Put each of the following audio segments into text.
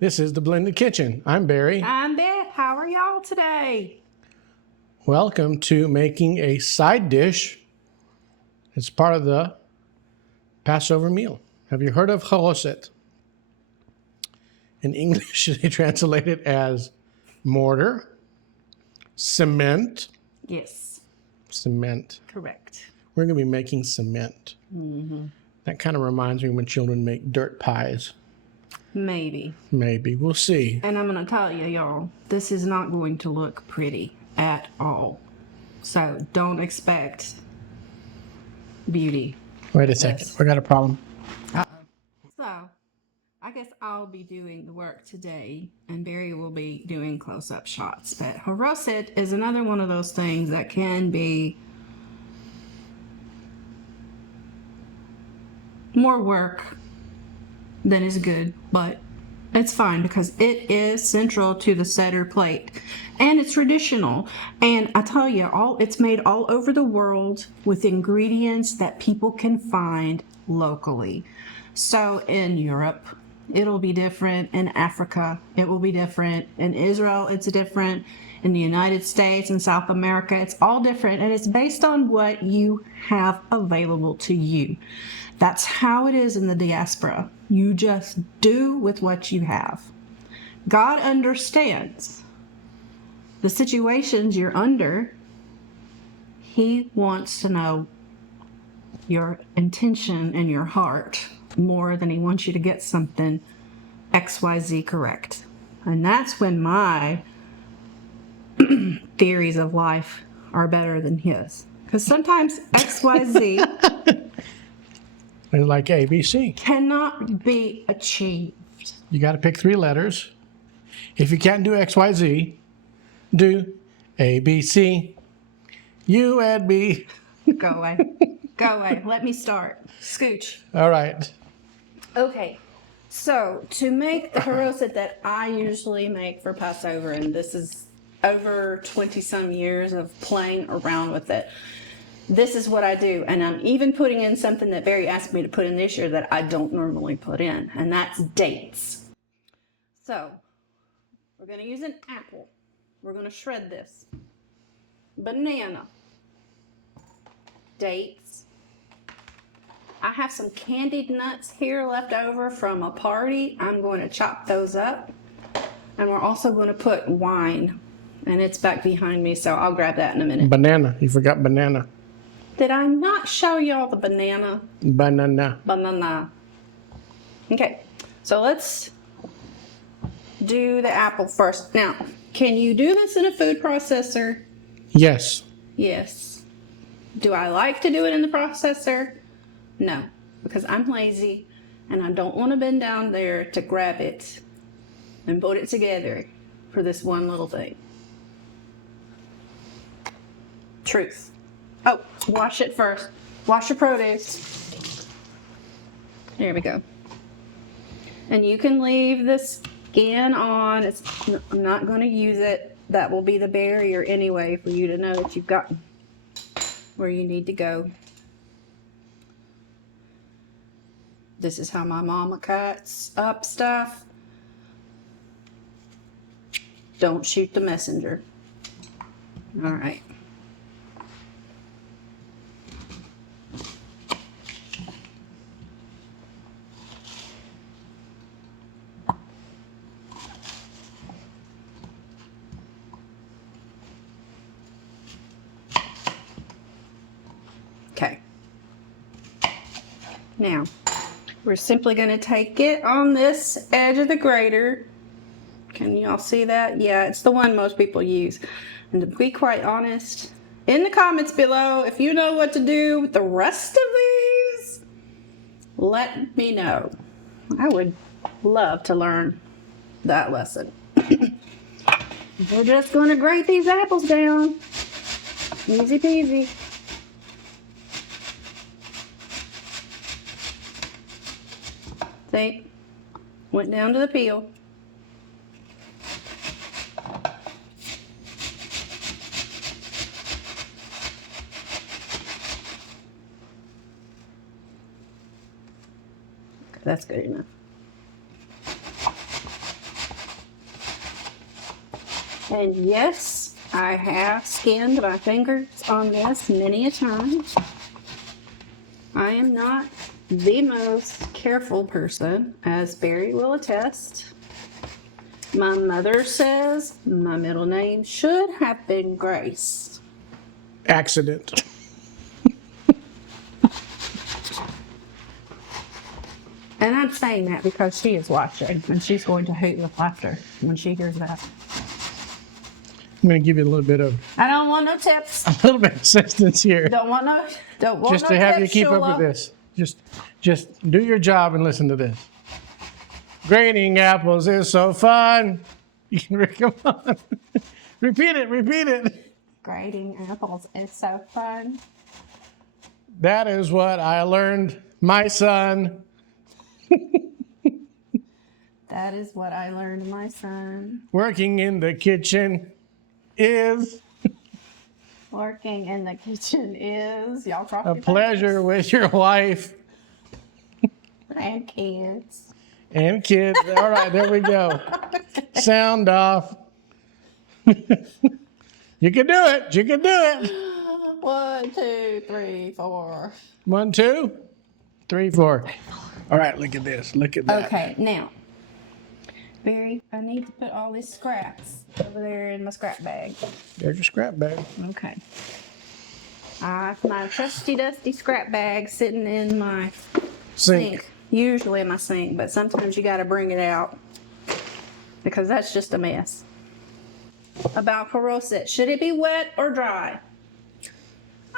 This is The Blended Kitchen. I'm Barry. I'm Beth. How are y'all today? Welcome to making a side dish. It's part of the Passover meal. Have you heard of Haroset? In English, they translate it as mortar, cement. Yes, Cement. correct. We're going to be making cement. Mm-hmm. That kind of reminds me when children make dirt pies. Maybe. Maybe. We'll see. And I'm going to tell you, y'all, this is not going to look pretty at all. So don't expect beauty. Wait a second. We got a problem. So I guess I'll be doing the work today, and Barry will be doing close-up shots. But Haroset is another one of those things that can be more work than is good, but it's fine because it is central to the Seder plate, and it's traditional. And I tell you, it's made all over the world with ingredients that people can find locally. So in Europe, it'll be different. In Africa, it will be different. In Israel, it's different. In the United States and South America, it's all different, and it's based on what you have available to you. That's how it is in the diaspora. You just do with what you have. God understands the situations you're under. He wants to know your intention and your heart more than he wants you to get something XYZ correct. And that's when my theories of life are better than his. Because sometimes XYZ It's like ABC. cannot be achieved. You got to pick 3 letters. If you can't do XYZ, do ABC. You and me. Go away. Go away. Let me start. Scooch. All right. Okay. So, to make the haroset that I usually make for Passover, and this is over 20-some years of playing around with it, this is what I do. And I'm even putting in something that Barry asked me to put in this year that I don't normally put in, and that's dates. So, we're going to use an apple. We're going to shred this. Banana. Dates. I have some candied nuts here left over from a party. I'm going to chop those up. And we're also going to put wine. And it's back behind me, so I'll grab that in a minute. Banana. You forgot banana. Did I not show y'all the banana? Banana. Banana. Okay, so let's do the apple first. Now, can you do this in a food processor? Yes. Yes. Do I like to do it in the processor? No, because I'm lazy and I don't want to bend down there to grab it and put it together for this one little thing. Truth. Oh, wash it first. Wash your produce. There we go. And you can leave the skin on. I'm not going to use it. That will be the barrier anyway for you to know that you've gotten where you need to go. This is how my mama cuts up stuff. Don't shoot the messenger. All right. Okay. Now, we're simply going to take it on this edge of the grater. Can y'all see that? Yeah, it's the one most people use. And to be quite honest, in the comments below, if you know what to do with the rest of these, let me know. I would love to learn that lesson. We're just going to grate these apples down. Easy peasy. See? Went down to the peel. Okay, that's good enough. And yes, I have skinned my fingers on this many a time. I am not the most careful person, as Barry will attest. My mother says my middle name should have been Grace. Accident. And I'm saying that because she is watching, and she's going to hoot with laughter when she hears that. I'm going to give you a little bit of I don't want no tips. assistance here. Don't want no Just no to have you tips, keep Shulam. up with this. Just do your job and listen to this. Grading apples is so fun. You can come on. Repeat it. Grading apples is so fun. That is what I learned, my son. That is what I learned, my son. Working in the kitchen is Working in the kitchen is, y'all cross a your pleasure with your wife fingers. And kids. and kids. All right, there we go. Sound off. You can do it. You can do it. 1, 2, 3, 4. 1, 2, 3, 4. All right, look at this. Look at that. Okay, now, Barry, I need to put all these scraps over there in my scrap bag. There's your scrap bag. Okay. I have my trusty dusty scrap bag sitting in my sink. Usually in my sink, but sometimes you gotta bring it out because that's just a mess. About Haroset, should it be wet or dry?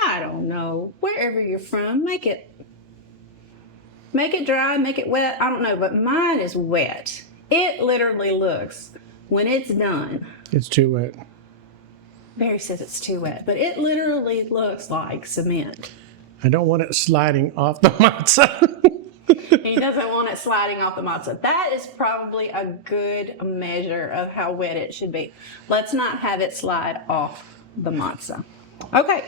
I don't know. Wherever you're from, make it dry, make it wet. I don't know, but mine is wet. It literally looks, when it's done, It's too wet. Barry says it's too wet, but it literally looks like cement. I don't want it sliding off the matzah. He doesn't want it sliding off the matzah. That is probably a good measure of how wet it should be. Let's not have it slide off the matzah. Okay,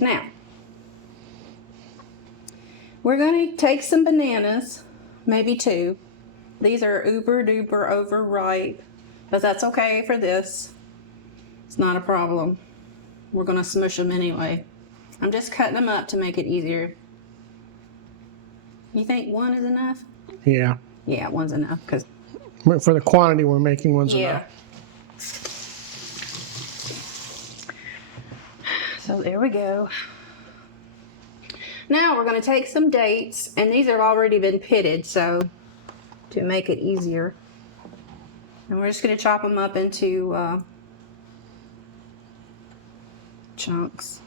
now we're going to take some bananas, maybe 2. These are uber duper overripe, but that's okay for this. It's not a problem. We're going to smush them anyway. I'm just cutting them up to make it easier. You think 1 is enough? Yeah. Yeah, 1's enough because For the quantity we're making, one's enough. So there we go. Now we're going to take some dates, and these have already been pitted, so to make it easier. And we're just going to chop them up into chunks.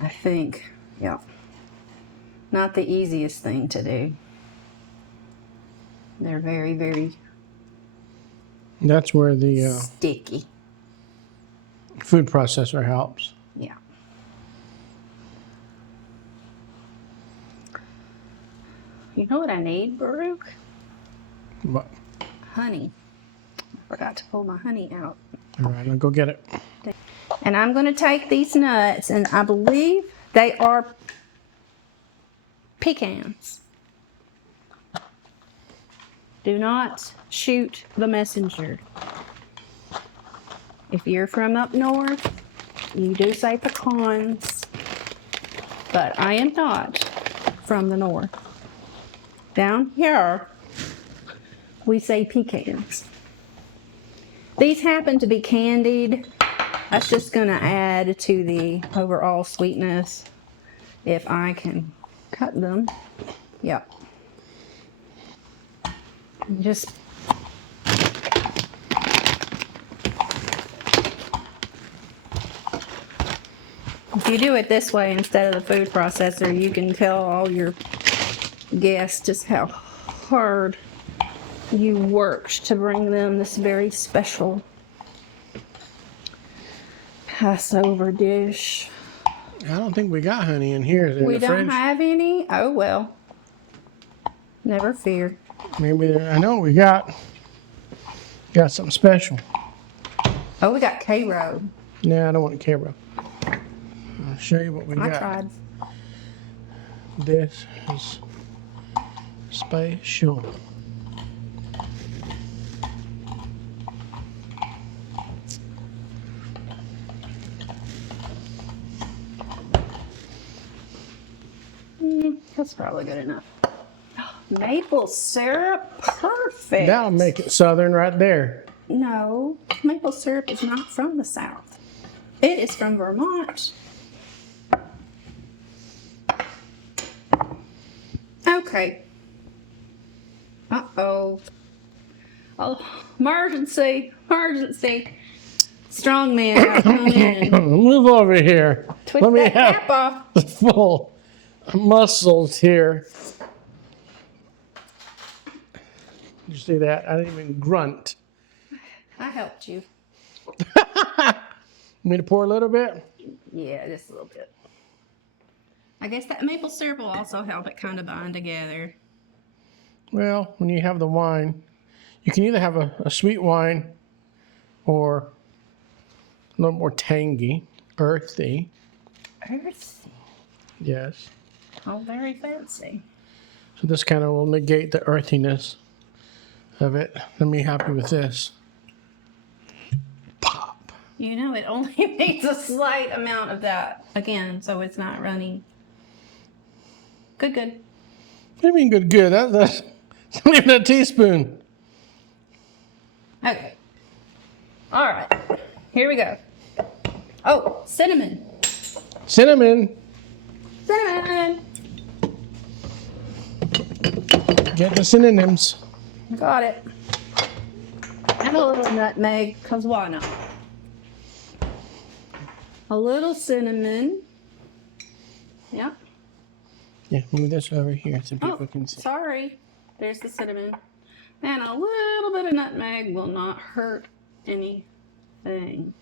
I think, yeah. Not the easiest thing to do. They're very, very That's where the sticky. food processor helps. Yeah. You know what I need, Baruch? What? Honey. I forgot to pull my honey out. All right, I'll go get it. And I'm going to take these nuts, and I believe they are pecans. Do not shoot the messenger. If you're from up north, you do say pecans, but I am not from the north. Down here, we say pecans. These happen to be candied. That's just going to add to the overall sweetness if I can cut them. Yep. Just if you do it this way instead of the food processor, you can tell all your guests just how hard you worked to bring them this very special Passover dish. I don't think we got honey in here. Is it in We the don't fridge? have any? Oh well. Never fear. Maybe I know we got something special. Oh, we got Cairo. Nah, I don't want Cairo. I'll show you what we I got. tried. This is special. That's probably good enough. Maple syrup, perfect. That'll make it southern right there. No, maple syrup is not from the South. It is from Vermont. Okay. Uh-oh. Oh, emergency, emergency. Strong man, come in. Move over here. Twist Let me that have cap off. the full muscles here. Did you see that? I didn't even grunt. I helped you. Me to pour a little bit? Yeah, just a little bit. I guess that maple syrup will also help it kind of bind together. Well, when you have the wine, you can either have a sweet wine or a little more tangy, earthy. Earthy. Yes. Oh, very fancy. So this kind of will negate the earthiness of it. Let me help you with this. Pop. You know, it only needs a slight amount of that again, so it's not running. Good, good. What do you mean good, good? That's not even a teaspoon. Okay. All right. Here we go. Oh, cinnamon. Cinnamon. Cinnamon. Get the synonyms. Got it. And a little nutmeg, because why not? A little cinnamon. Yep. Yeah, move this over here so people Oh, can see. sorry. There's the cinnamon. And a little bit of nutmeg will not hurt anything.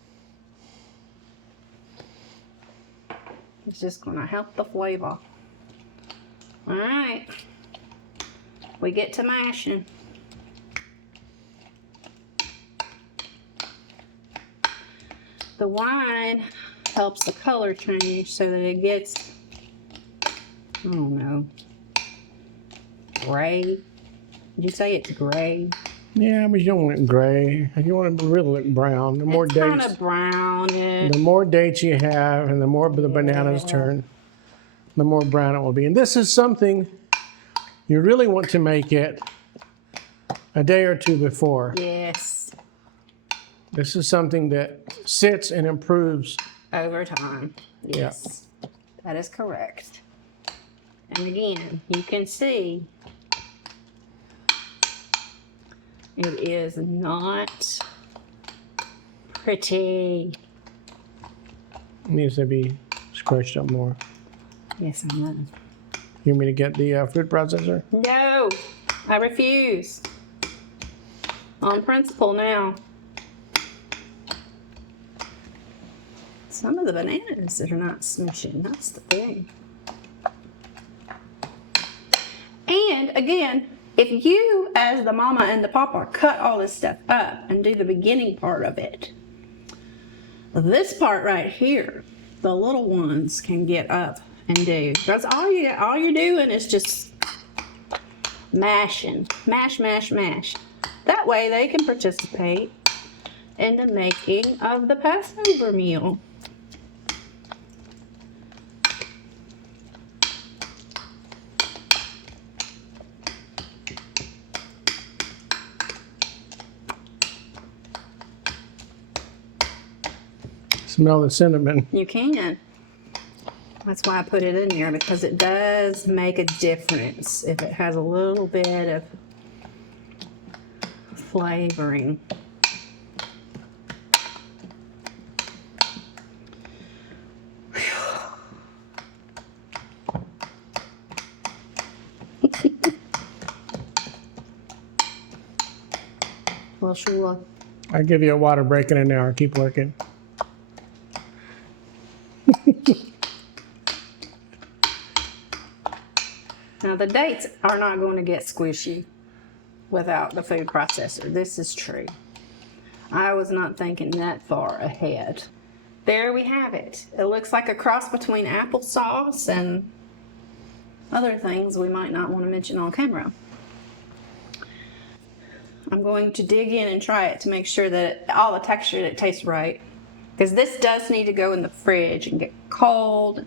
It's just going to help the flavor. All right. We get to mashing. The wine helps the color change so that it gets, I don't know, gray. Did you say it's gray? Yeah, but you don't want it gray. You want it to really look brown. The more It's kind dates, of brownish. the more dates you have, and the more the bananas turn, the more brown it will be. And this is something you really want to make it a day or two before. Yes, This is something that sits and improves. over time. Yes, that is correct. And again, you can see it is not pretty. It needs to be scratched up more. Yes, I know. You want me to get the food processor? No, I refuse. On principle now. Some of the bananas that are not smooshing, that's the thing. And again, if you, as the mama and the papa, cut all this stuff up and do the beginning part of it, this part right here, the little ones can get up and do. Because all you're doing is just mashing, mash, mash, mash. That way they can participate in the making of the Passover meal. Smell the cinnamon. You can. That's why I put it in there, because it does make a difference if it has a little bit of flavoring. Well, Shula. I'll give you a water break in an hour. Keep working. Now the dates are not going to get squishy without the food processor. This is true. I was not thinking that far ahead. There we have it. It looks like a cross between applesauce and other things we might not want to mention on camera. I'm going to dig in and try it to make sure that all the texture, that it tastes right. Because this does need to go in the fridge and get cold.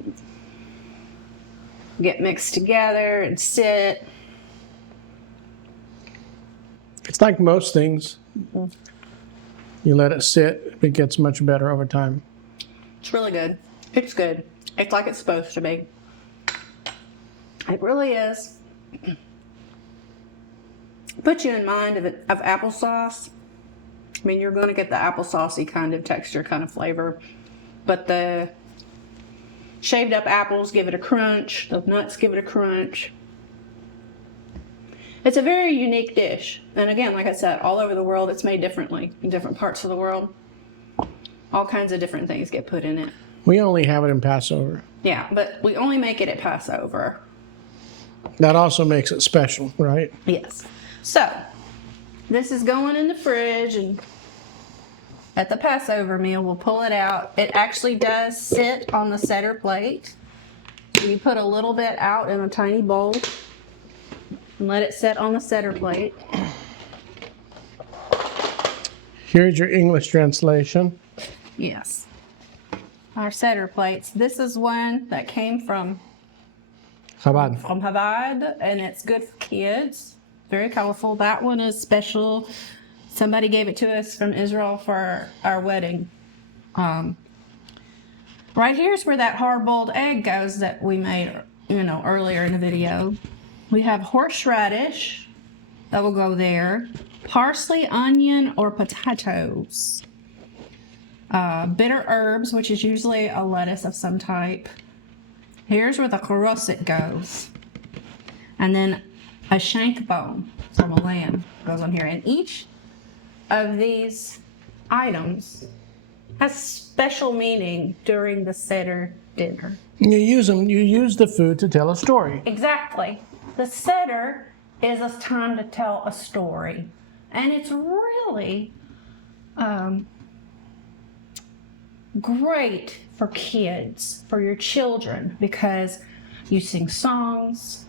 get mixed together and sit. It's like most things. You let it sit, it gets much better over time. It's really good. It's good. It's like it's supposed to be. It really is. Put you in mind of applesauce. I mean, you're going to get the applesaucey kind of texture, kind of flavor. But the shaved up apples give it a crunch. The nuts give it a crunch. It's a very unique dish. And again, like I said, all over the world, it's made differently in different parts of the world. All kinds of different things get put in it. We only have it in Passover. Yeah, but we only make it at Passover. That also makes it special, right? Yes. So, this is going in the fridge, and at the Passover meal, we'll pull it out. It actually does sit on the center plate. So you put a little bit out in a tiny bowl and let it sit on the center plate. Here's your English translation. Yes. Our center plates. This is one that came from Chabad. and it's good for kids. Very colorful. That one is special. Somebody gave it to us from Israel for our wedding. Right here's where that hard-boiled egg goes that we made, earlier in the video. We have horseradish that will go there. Parsley, onion, or potatoes. Bitter herbs, which is usually a lettuce of some type. Here's where the Haroset goes. And then a shank bone from a lamb goes on here. And each of these items has special meaning during the Seder dinner. You use the food to tell a story. Exactly. The Seder is a time to tell a story. And it's really great for kids, for your children, because you sing songs.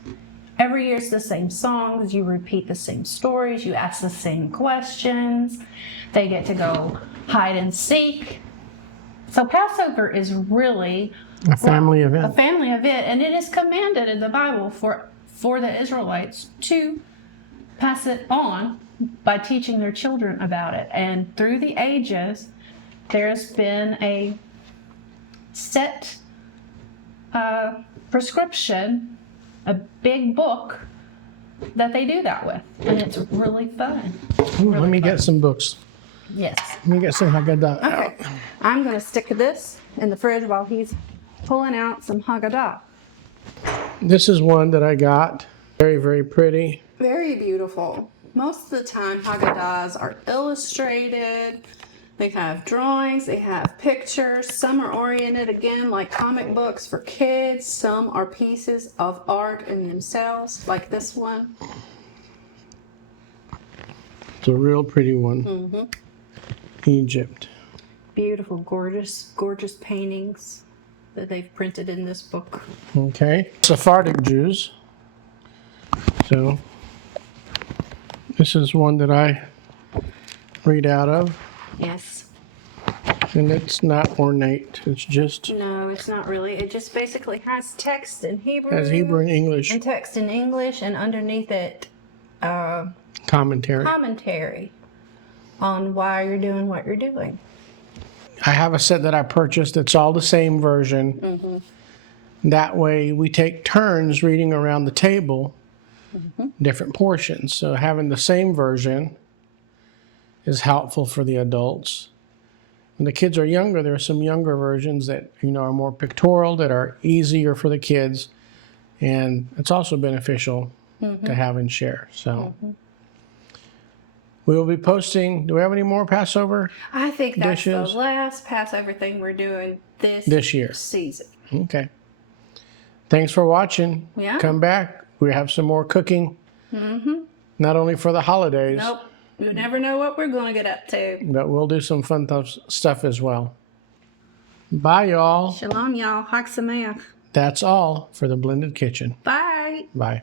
Every year it's the same songs. You repeat the same stories. You ask the same questions. They get to go hide and seek. So Passover is really A family event. A family event, and it is commanded in the Bible for the Israelites to pass it on by teaching their children about it. And through the ages, there's been a set prescription, a big book that they do that with, and it's really fun. Ooh, let me get some books. Yes. Let me get some Haggadah. Okay. I'm going to stick this in the fridge while he's pulling out some Haggadah. This is one that I got. Very, very pretty. Very beautiful. Most of the time, Haggadahs are illustrated. They have drawings, they have pictures. Some are oriented, again, like comic books for kids. Some are pieces of art in themselves, like this one. It's a real pretty one. Mm-hmm. Egypt. Beautiful, gorgeous, gorgeous paintings that they've printed in this book. Okay. Sephardic Jews. So, this is one that I read out of. Yes. And it's not ornate. It's just No, it's not really. It just basically has text in Hebrew. has Hebrew and English And text in English, and underneath it, commentary. on why you're doing what you're doing. I have a set that I purchased. It's all the same version. Mm-hmm. That way we take turns reading around the table, different portions. So having the same version is helpful for the adults. When the kids are younger, there are some younger versions that are more pictorial, that are easier for the kids, and it's also beneficial to have and share. So we will be posting. Do we have any more Passover? I think that's dishes? the last Passover thing we're doing This year. season. Okay. Thanks for watching. Yeah. Come back. We have some more cooking. Not only for the holidays, Nope. You never know what we're going to get up to. but we'll do some fun stuff as well. Bye, y'all. Shalom, y'all. Chag Sameach. That's all for the Blended Kitchen. Bye. Bye.